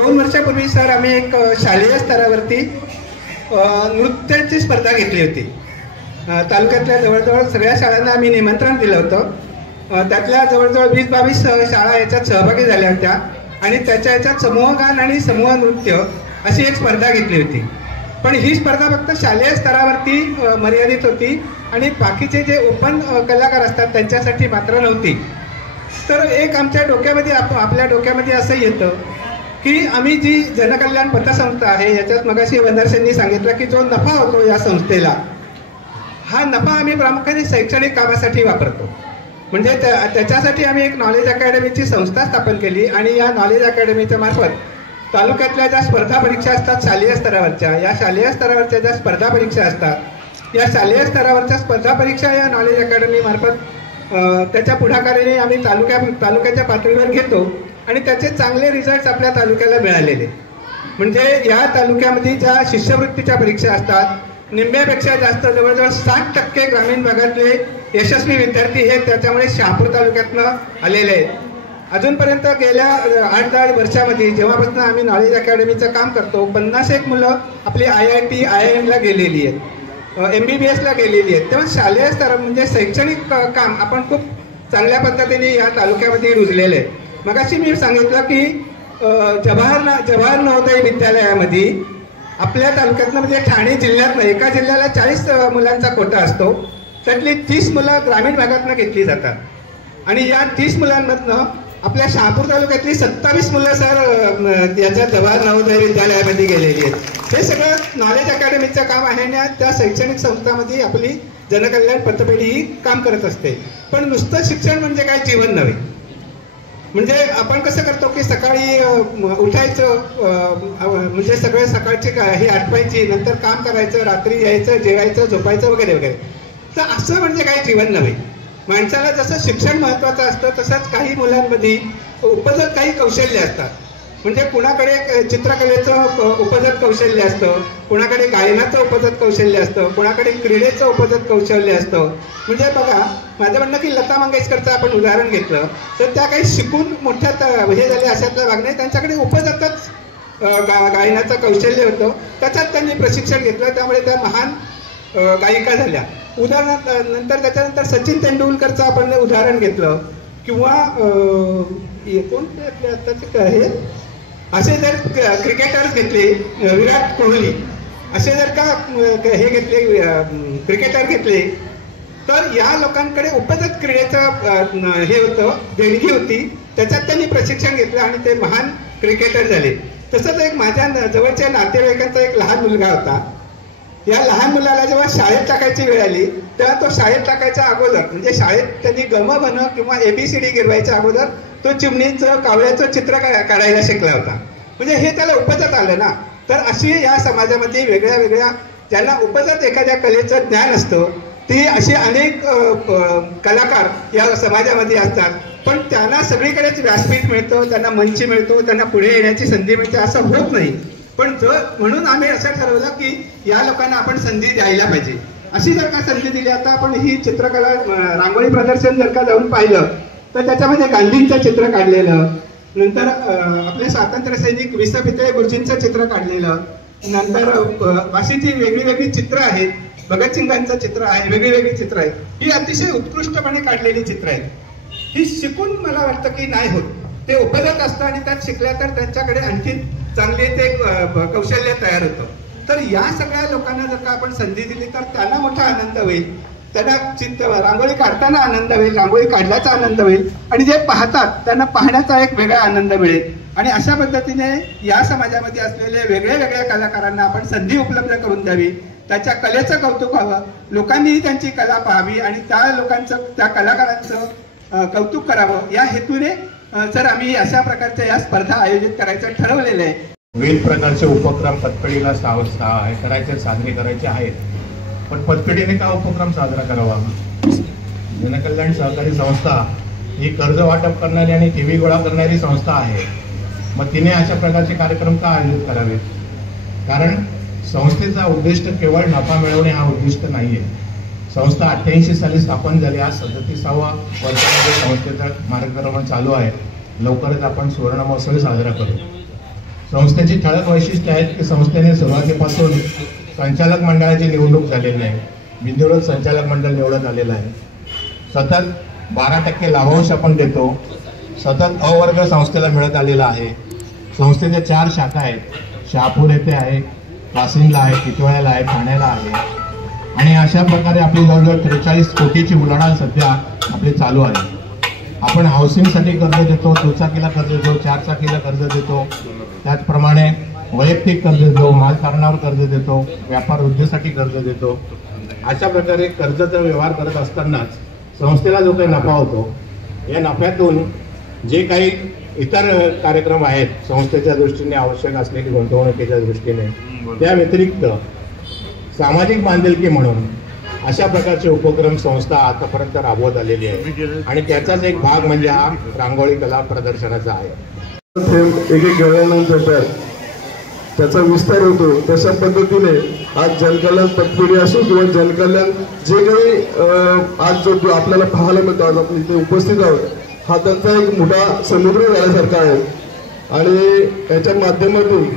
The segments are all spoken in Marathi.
2 वर्षापूर्वी सर आम्ही एक शालेय स्तरावरती नृत्याची स्पर्धा घेतली होती. तालुक्यातल्या जवळजवळ सगळ्या शाळांना आम्ही निमंत्रण दिलं होतं. त्यातल्या जवळजवळ 20-22 शाळा याच्यात सहभागी झाल्या होत्या आणि त्याच्या याच्यात समूहगान आणि समूह नृत्य अशी एक स्पर्धा घेतली होती. पण ही स्पर्धा फक्त शालेय स्तरावरती मर्यादित होती आणि बाकीचे जे ओपन कलाकार असतात त्यांच्यासाठी मात्र नव्हती. तर एक आमच्या डोक्यामध्ये आपल्या डोक्यामध्ये असं येतं की आम्ही जी जनकल्याण पतसंस्था आहे याच्यात मगाशी वंदर्शांनी सांगितलं की जो नफा होतो या संस्थेला, हा नफा आम्ही प्रामुख्याने शैक्षणिक कामासाठी वापरतो. म्हणजे त्याच्यासाठी आम्ही एक नॉलेज अकॅडमीची संस्था स्थापन केली आणि या नॉलेज अकॅडमीच्या मार्फत तालुक्यातल्या ज्या स्पर्धा परीक्षा असतात शालेय स्तरावरच्या, या शालेय स्तरावरच्या ज्या स्पर्धा परीक्षा असतात या शालेय स्तरावरच्या स्पर्धा परीक्षा या नॉलेज अकॅडमी मार्फत त्याच्या पुढाकाराने आम्ही तालुक्याच्या पातळीवर घेतो आणि त्याचे चांगले रिझल्ट आपल्या तालुक्याला मिळालेले. म्हणजे या तालुक्यामध्ये ज्या शिष्यवृत्तीच्या परीक्षा असतात निम्म्यापेक्षा जास्त जवळजवळ 60% ग्रामीण भागातले यशस्वी विद्यार्थी हे त्याच्यामुळे शहापूर तालुक्यातनं आलेले आहेत. अजूनपर्यंत गेल्या 8-10 वर्षामध्ये जेव्हापासून आम्ही नॉलेज अकॅडमीचं काम करतो 51 मुलं आपली IIT IIM ला गेलेली आहेत, MBBS ला गेलेली आहेत. तेव्हा शालेय स्तर म्हणजे शैक्षणिक काम आपण खूप चांगल्या पद्धतीने या तालुक्यामध्ये रुजलेलं आहे. मगाशी मी सांगितलं की जवाहर नवोदय विद्यालयामध्ये आपल्या तालुक्यातनं म्हणजे ठाणे जिल्ह्यातनं एका जिल्ह्याला 40 मुलांचा कोटा असतो. त्यातली 30 मुलं ग्रामीण भागातनं घेतली जातात आणि या 30 मुलांमधनं आपल्या शहापूर तालुक्यातली 27 मुलं सर याच्या जवाहर नवोदय विद्यालयामध्ये गेलेली आहेत. हे सगळं नॉलेज अकॅडमीचं काम आहे आणि त्या शैक्षणिक संस्थांमध्ये आपली जनकल्याण पतपेढी ही काम करत असते. पण नुसतं शिक्षण म्हणजे काय जीवन नव्हे. म्हणजे आपण कसं करतो की सकाळी उठायचं म्हणजे सगळे सकाळची ही आटवायची, नंतर काम करायचं, रात्री यायचं, जेवायचं, झोपायचं वगैरे वगैरे. तर असं म्हणजे काही जीवन नव्हे. माणसाला जसं शिक्षण महत्त्वाचं असतं तसंच काही मुलांमध्ये उपजत काही कौशल्य असतात. म्हणजे कुणाकडे चित्रकलेचं उपजत कौशल्य असतं, कुणाकडे गायनाचं उपजत कौशल्य असतं, कुणाकडे क्रीडेचं उपजत कौशल्य असतं. म्हणजे बघा माझं म्हणणं की लता मंगेशकरचं आपण उदाहरण घेतलं तर त्या काही शिकून मोठ्यात हे झाले अशातला भाग नाही. त्यांच्याकडे उपजतच गायनाचं कौशल्य होतं, त्याच्यात त्यांनी प्रशिक्षण घेतलं, त्यामुळे त्या महान गायिका झाल्या. उदाहरणार्थ नंतर त्याच्यानंतर सचिन तेंडुलकरचं आपण उदाहरण घेतलं किंवा कोणते आपले आताचे हे असे जर क्रिकेटर्स घेतले, विराट कोहली असे जर का हे घेतले क्रिकेटर घेतले तर या लोकांकडे उपजत क्रीडेचं हे होतं, देणगी होती, त्याच्यात त्यांनी प्रशिक्षण घेतलं आणि ते महान क्रिकेटर झाले. तसंच एक माझ्या जवळच्या नातेवाईकांचा एक लहान मुलगा होता. या लहान मुलाला जेव्हा शाळेत टाकायची वेळ आली तेव्हा तो शाळेत टाकायच्या अगोदर म्हणजे शाळेत त्यांनी गम बन किंवा ABCD गिरवायच्या अगोदर तो चिमणीचं कावळ्याचं चित्र काढायला शिकला होता. म्हणजे हे त्याला उपजत आलं ना. तर अशी या समाजामध्ये वेगळ्या वेगळ्या ज्यांना उपजत एखाद्या कलेचं ज्ञान असतं ती अशी अनेक कलाकार या समाजामध्ये असतात. पण त्यांना सगळीकडेच व्यासपीठ मिळतं, त्यांना मंच मिळतो, त्यांना पुढे येण्याची संधी मिळते असं होत नाही. पण म्हणून आम्ही असं ठरवलं की या लोकांना आपण संधी द्यायला पाहिजे. अशी जर का संधी दिली, आता आपण ही चित्रकला रांगोळी प्रदर्शन जर का जाऊन पाहिलं तर त्याच्यामध्ये गांधींचं चित्र काढलेलं, नंतर आपले स्वातंत्र्य सैनिक विसपिते गुरुजींचं चित्र काढलेलं, नंतर अशी वेगळी वेगळी चित्र आहेत, भगतसिंगांचं चित्र आहे, वेगळी वेगळी चित्र आहेत. ही अतिशय उत्कृष्टपणे काढलेली चित्र आहेत. ही शिकून मला वाटतं की नाही होत, ते उपजत असतं आणि त्यात शिकल्या तर त्यांच्याकडे आणखी चांगले ते कौशल्य तयार होतं. तर या सगळ्या लोकांना जर का आपण संधी दिली तर त्यांना मोठा आनंद होईल, त्यांना रांगोळी काढताना आनंद होईल, रांगोळी काढण्याचा आनंद होईल आणि जे पाहतात त्यांना पाहण्याचा एक वेगळा आनंद मिळेल. आणि अशा पद्धतीने या समाजामध्ये असलेल्या वेगळ्या वेगळ्या कलाकारांना आपण संधी उपलब्ध करून द्यावी, त्याच्या कलेचं कौतुक व्हावं, लोकांनीही त्यांची कला पाहावी आणि त्या लोकांचं त्या कलाकारांचं कौतुक करावं या हेतूने सर आम्ही अशा प्रकारच्या या स्पर्धा आयोजित करायचं ठरवलेलं आहे. विविध प्रकारचे उपक्रम पतपेढीला करायचे, साजरे करायचे आहेत. पण पतपेढीने का उपक्रम साजरा करावा? जनकल्याण सहकारी संस्था ही कर्ज वाटप करणारी आणि ठेवी गोळा करणारी संस्था आहे. मग तिने अशा प्रकारचे कार्यक्रम का आयोजित करावे? कारण संस्थेचा उद्दिष्ट केवळ नफा मिळवणे हा उद्दिष्ट नाहीये. संस्था 88 साली स्थापन झाली. आज 37व्या वर्षामध्ये संस्थेचा मार्गक्रमण चालू आहे. लवकरच आपण सुवर्ण महोत्सव साजरा करू. संस्थेची ठळक वैशिष्ट्ये आहेत की संस्थेने सुरुवातीपासून संचालक मंडळाची निवडणूक झालेली आहे, बिनविरोध संचालक मंडळ निवडत आलेलं आहे. सतत 12% लाभांश आपण देतो. सतत अवर्ग संस्थेला मिळत आलेला आहे. संस्थेच्या 4 शाखा आहेत. शहापूर येथे आहे, वाशिमला आहे, टिटवाळ्याला आहे, ठाण्याला आहे. आणि अशा प्रकारे आपली जवळजवळ 43 कोटीची उलाढाल सध्या आपली चालू आहे. आपण हाऊसिंगसाठी कर्ज देतो, दुचाकीला कर्ज देतो, 4 चाकीला कर्ज देतो, त्याचप्रमाणे वैयक्तिक कर्ज देतो, मालकारणावर कर्ज देतो, व्यापार उद्योगासाठी कर्ज देतो. अशा प्रकारे कर्जाचा व्यवहार करत असतानाच संस्थेला जो काही नफा होतो, या नफ्यातून जे काही इतर कार्यक्रम आहेत संस्थेच्या दृष्टीने आवश्यक असलेली गुंतवणुकीच्या दृष्टीने, त्या व्यतिरिक्त सामाजिक बांधिलकी म्हणून अशा प्रकारचे उपक्रम संस्था आतापर्यंत राबवत आलेली आहे. आणि त्याचाच एक भाग म्हणजे हा रांगोळी कला प्रदर्शनाचा आहे. एक एक गळ्यानंतर त्याचा विस्तार होतो. तशा पद्धतीने आज जनकल्याण पतपिढी असो किंवा जनकल्याण जे काही आज जो आपल्याला पाहायला मिळतो, आज आपण इथे उपस्थित आहोत, हा त्यांचा एक मोठा समुद्र झाल्यासारखा आहे. आणि याच्या माध्यमातून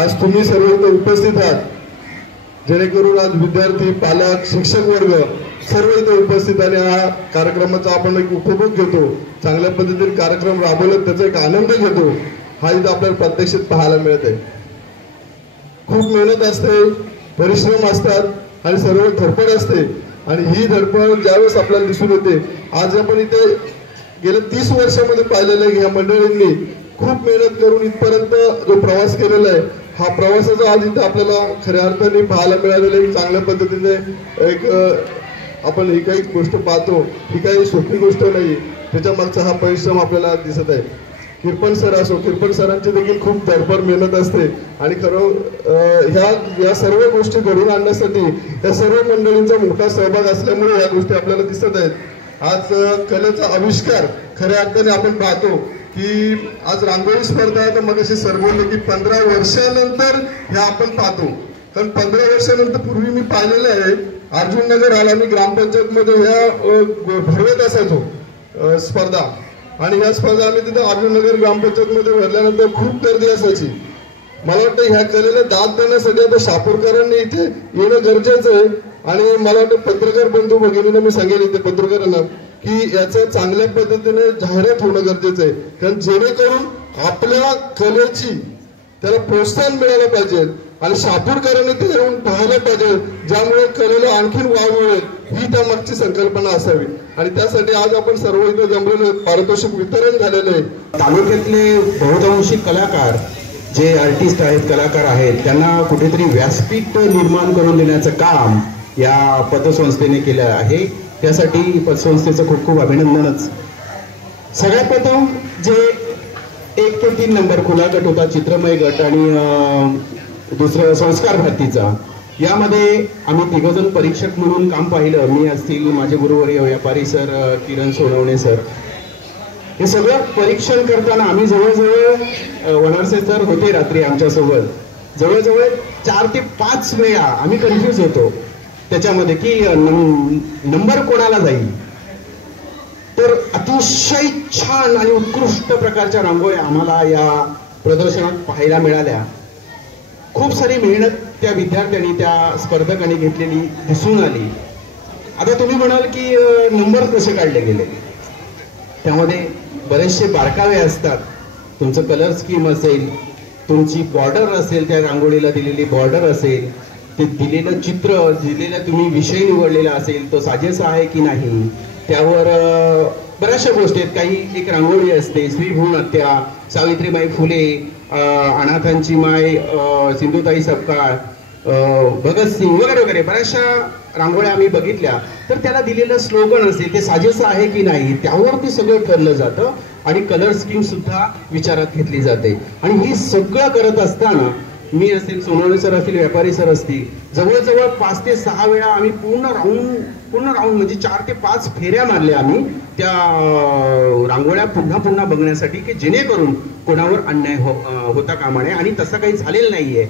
आज तुम्ही सर्व इथे उपस्थित आहात, जेणेकरून आज विद्यार्थी, पालक, शिक्षक वर्ग सर्व इथे उपस्थित आणि हा कार्यक्रमाचा आपण एक उपभोग घेतो. चांगल्या पद्धतीने कार्यक्रम राबवला त्याचा एक आनंद घेतो. हा इथं आपल्याला प्रत्यक्षात पाहायला मिळत आहे. खूप मेहनत असते, परिश्रम असतात आणि सर्व धडपड असते. आणि ही धडपड ज्यावेळेस आपल्याला दिसून येते, आज आपण इथे गेल्या 30 वर्षामध्ये पाहिलेलं आहे की ह्या मंडळींनी खूप मेहनत करून इथपर्यंत जो प्रवास केलेला आहे, हा प्रवासाचा आज इथं आपल्याला खऱ्या अर्थाने पाहायला मिळालेला आहे. चांगल्या पद्धतीने एक आपण ही काही गोष्ट पाहतो, ही काही सोपी गोष्ट नाही, त्याच्या मागचा हा परिश्रम आपल्याला दिसत आहे. किरपण सर असो, किरपण सरांची देखील खूप धडपड मेहनत असते. आणि खरं ह्या सर्व गोष्टी घडून आणण्यासाठी या सर्व मंडळींचा मोठा सहभाग असल्यामुळे या गोष्टी आपल्याला दिसत आहेत. आज कलेचा आविष्कार खऱ्या अर्थाने आपण पाहतो की आज रांगोळी स्पर्धा आहे, तर मग असे सर बोलले की 15 वर्षानंतर ह्या आपण पाहतो. कारण 15 वर्षानंतर पूर्वी मी पाहिलेलं आहे, अर्जुन नगर आला, मी ग्रामपंचायत मध्ये ह्या भरवत असायचो स्पर्धा. आणि या स्पर्धा आम्ही तिथे अर्जुन नगर ग्रामपंचायत मध्ये भरल्यानंतर खूप गर्दी असायची. मला वाटतं ह्या कलेला दाद देण्यासाठी आता शहापूरकरांनी इथे येणं गरजेचं आहे. आणि मला वाटतं पत्रकार बंधू भगिनींना मी सांगेल इथे पत्रकारांना की याचं चांगल्या पद्धतीने जाहिरात होणं गरजेचं आहे. कारण जेणेकरून आपल्या कलेची त्याला प्रोत्साहन मिळालं पाहिजे आणि शहापूरकरांनी ते येऊन पाहायला पाहिजे, ज्यामुळे कलेला आणखीन वाव मिळेल, ही त्यामागची संकल्पना असावी. आणि त्यासाठी आज आपण सर्व इथं जमलेलो, पारितोषिक वितरण झालेलं आहे. तालुक्यातले बहुतांशी कलाकार जे आर्टिस्ट आहेत, कलाकार आहेत, त्यांना कुठेतरी व्यासपीठ निर्माण करून देण्याचं काम या पतसंस्थेने केलं आहे. त्यासाठी पतसंस्थेचं खूप खूप अभिनंदनच. सगळ्यात प्रथम जे 1 ते 3 नंबर खुला गट होता, चित्रमय गट, आणि दुसरं संस्कार भारतीचा, यामध्ये आम्ही 3 जण परीक्षक म्हणून काम पाहिलं. मी असतील, माझे गुरुवर्य व्यापारी सर, किरण सोनवणे सर, हे सगळं परीक्षण करताना आम्ही जवळजवळ वनारसे सर होते रात्री आमच्यासोबत, जवळजवळ 4 ते 5 वेळा आम्ही कन्फ्यूज होतो त्याच्यामध्ये की नंबर कोणाला जाईल. तर अतिशय छान आणि उत्कृष्ट प्रकारच्या रांगोळ्या आम्हाला या प्रदर्शनात पाहायला मिळाल्या. खूप सारी मेहनत त्या विद्यार्थ्यांनी, त्या स्पर्धकांनी घेतलेली दिसून आली. आता तुम्ही म्हणाल की नंबर कसे काढले गेले, त्यामध्ये बरेचसे बारकावे असतात. तुमचं कलर स्कीम असेल, तुमची बॉर्डर असेल, त्या रांगोळीला दिलेली बॉर्डर असेल, ते दिलेलं चित्र, दिलेला तुम्ही विषय निवडलेला असेल, तो साजेसा आहे की नाही, त्यावर बऱ्याचशा गोष्टी आहेत. काही एक रांगोळी असते, श्रीभूम हत्या, सावित्रीबाई फुले, अनाथांची माय, सिंधुताई सपकाळ, भगतसिंग वगैरे वगैरे बऱ्याचशा रांगोळ्या आम्ही बघितल्या. तर त्याला दिलेलं स्लोगन असेल, ते साजेसं आहे की नाही, त्यावर ते सगळं ठरलं जातं. आणि कलर स्कीम सुद्धा विचारात घेतली जाते. आणि हे सगळं करत असताना मी असेल, सोनवणे सर असतील, व्यापारी सर असतील, जवळजवळ 5 ते 6 वेळा आम्ही पूर्ण राऊंड म्हणजे 4 ते 5 फेऱ्या मारल्या आम्ही त्या रांगोळ्या पुन्हा पुन्हा बघण्यासाठी, की जेणेकरून कोणावर अन्याय होता कामा नये. आणि तसं काही झालेलं नाहीये.